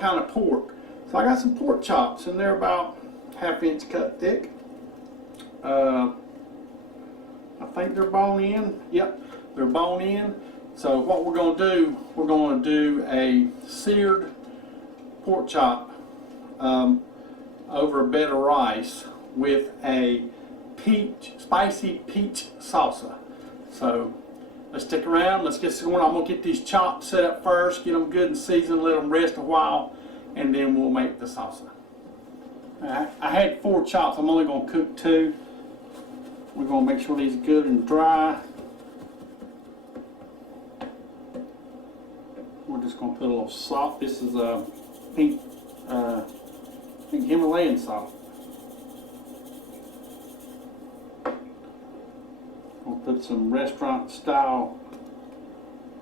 kind of pork. So I got some pork chops, and they're about 1/2 inch cut thick. I think they're bone in. Yep, they're bone in. So what we're going to do, we're going to do a seared pork chop over a bed of rice with a spicy peach salsa. So let's stick around, let's get going. I'm going to get these chops set up first, get them good and seasoned, let them rest a while, and then we'll make the salsa. I had 4 chops, I'm only going to cook 2. We're going to make sure these are good and dry. We're just going to put a little salt. This is pink Himalayan salt. We'll put some restaurant style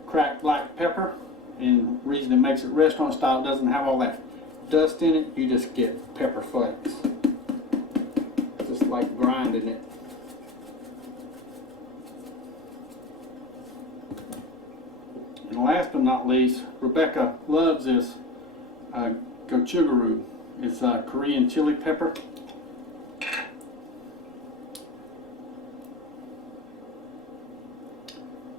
cracked black pepper, and the reason it makes it restaurant style, it doesn't have all that dust in it, you just get pepper flakes. Just like grinding it. And last but not least, Rebecca loves this gochugaru. It's Korean chili pepper.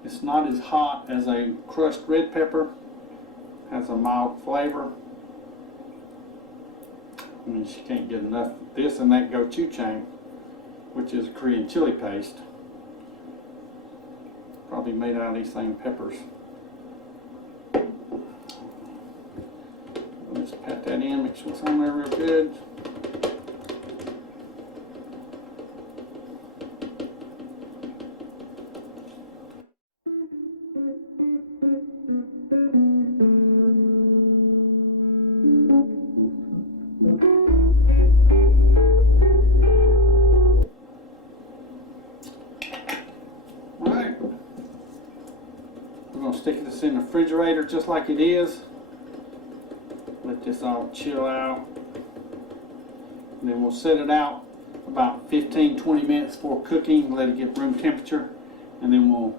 It's not as hot as a crushed red pepper. Has a mild flavor. I mean, she can't get enough of this and that gochujang, which is a Korean chili paste. Probably made out of these same peppers. Let's pat that in, make sure it's on there real good. Alright, we're going to stick this in the refrigerator just like it is. Let this all chill out, and then we'll set it out about 15-20 minutes for cooking, let it get room temperature, and then we'll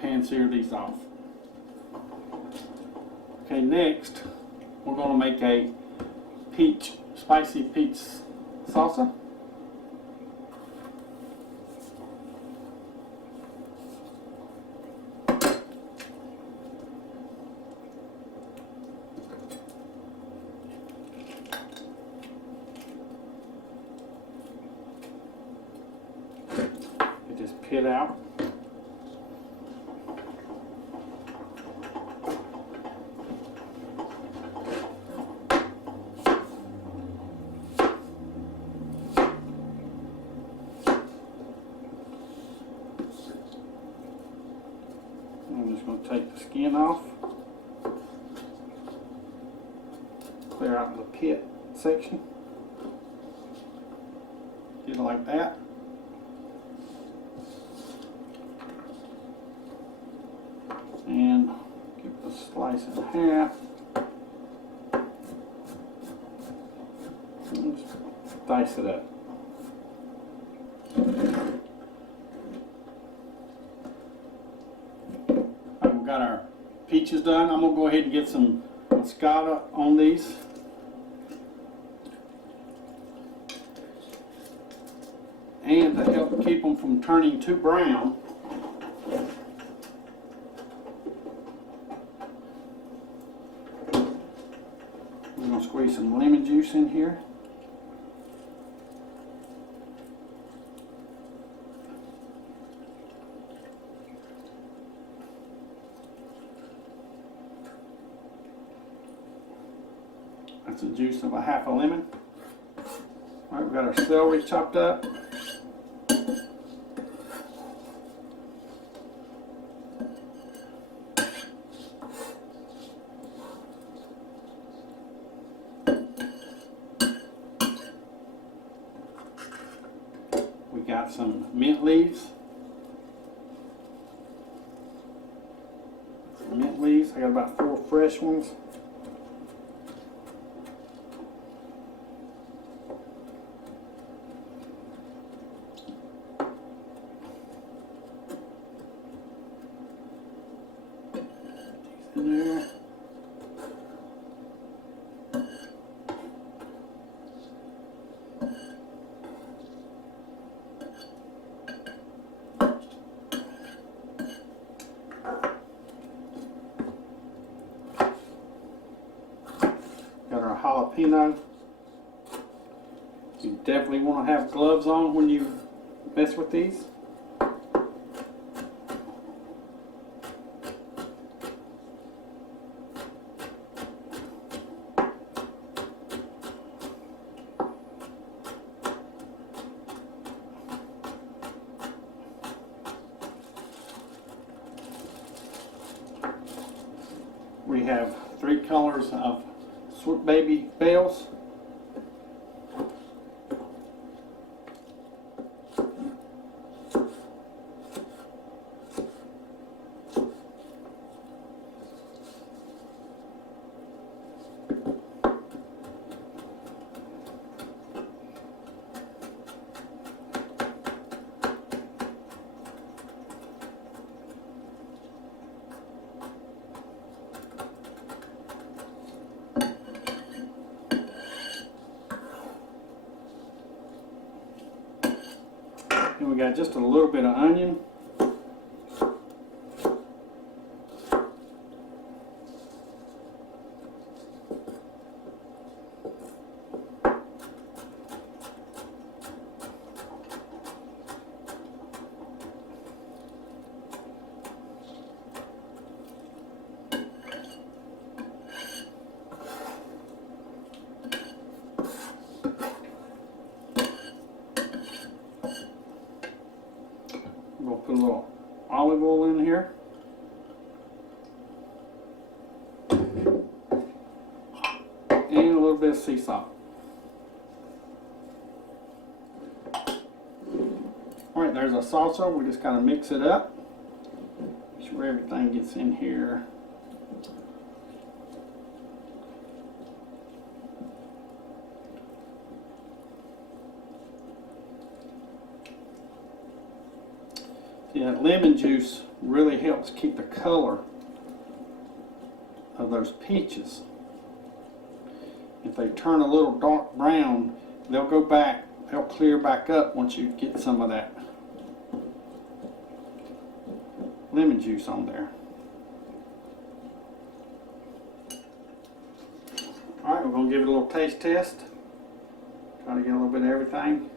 pan sear these off. Okay, next we're going to make a spicy peach salsa. Just pit out. I'm just going to take the skin off, clear out the pit section, get it like that. And give the slice in half. And just dice it up. We've got our peaches done. I'm going to go ahead and get some Moscato on these. And to help keep them from turning too brown, I'm going to squeeze some lemon juice in here. That's the juice of a half a lemon. All right, we've got our celery chopped up. We got some mint leaves. I got about 4 fresh ones. In there. jalapeno. You definitely want to have gloves on when you mess with these. We have 3 colors of Sweet Baby Bells. And we got just a little bit of onion. We'll put a little olive oil in here. And a little bit of sea salt. Alright, there's our salsa. We just kind of mix it up. Make sure everything gets in here. Yeah, lemon juice really helps keep the color of those peaches. If they turn a little dark brown, they'll go back, they'll clear back up once you get some of that lemon juice on there. Alright, we're going to give it a little taste test. Try to get a little bit of everything.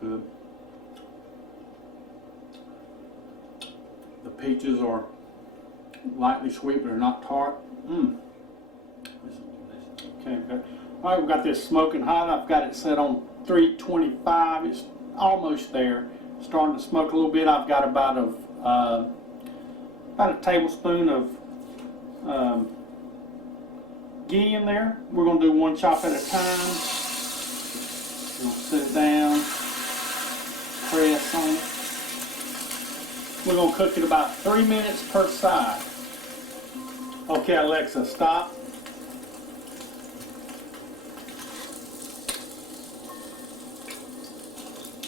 Good. The peaches are lightly sweet, but they're not tart. Okay, good. All right, we've got this smoking hot. I've got it set on 325. It's almost there. Starting to smoke a little bit. I've got about a tablespoon of ghee in there. We're going to do 1 chop at a time. We're going to sit it down. Press on it. We're going to cook it about 3 minutes per side. Okay, Alexa, stop.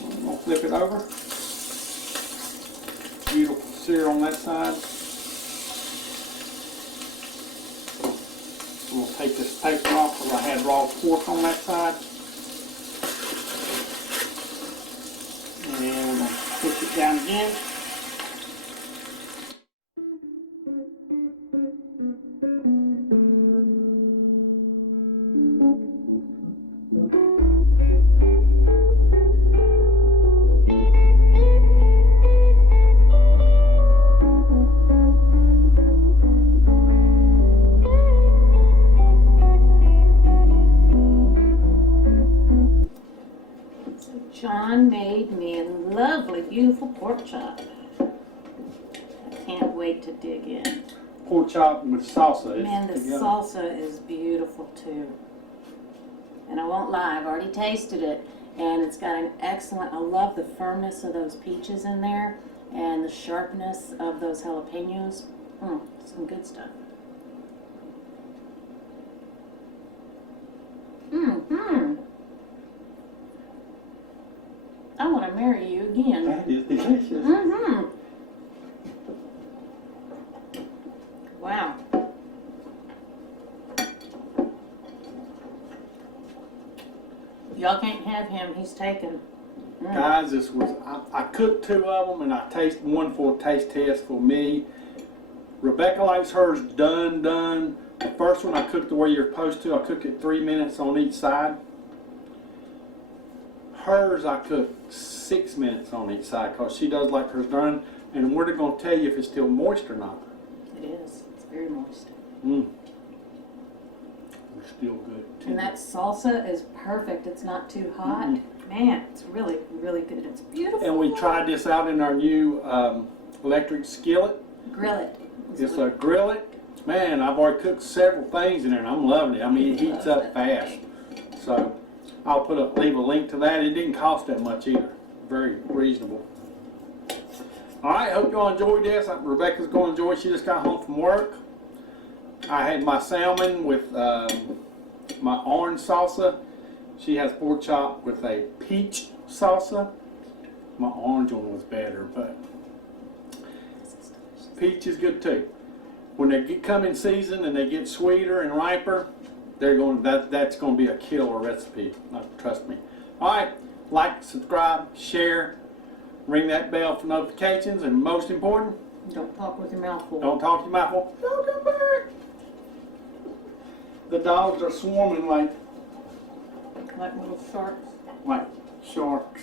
I'm going to flip it over. Beautiful sear on that side. We'll take this paper off because I had raw pork on that side. And we're going to push it down again. John made me a lovely, beautiful pork chop. I can't wait to dig in. Pork chop with salsa. Man, the salsa is beautiful too. And I won't lie, I've already tasted it, and it's got an excellent, I love the firmness of those peaches in there, and the sharpness of those jalapenos. Some good stuff. I want to marry you again. That is delicious. Wow. Y'all can't have him. He's taken. Guys, this was, I cooked 2 of them and I tasted one for a taste test for me. Rebecca likes hers done. The first one I cooked the way you're supposed to. I cook it 3 minutes on each side. Hers I cooked 6 minutes on each side because she does like hers done. And we're going to tell you if it's still moist or not. It is. It's very moist. It's still good too. And that salsa is perfect. It's not too hot. Man, it's really, really good. It's beautiful. And we tried this out in our new electric skillet. Grill it. It's a grill it. Man, I've already cooked several things in there and I'm loving it. I mean, it heats up fast. So I'll leave a link to that. It didn't cost that much either. Very reasonable. All right, hope y'all enjoyed this. Rebecca's going to enjoy it. She just got home from work. I had my salmon with my orange salsa. She has pork chop with a peach salsa. My orange one was better, but peach is good too. When they come in season and they get sweeter and riper, that's going to be a killer recipe. Trust me. All right, like, subscribe, share, ring that bell for notifications, and most important, Don't talk with your mouth full. don't talk to your mouth full. Don't come back. The dogs are swarming like Like little sharks. sharks.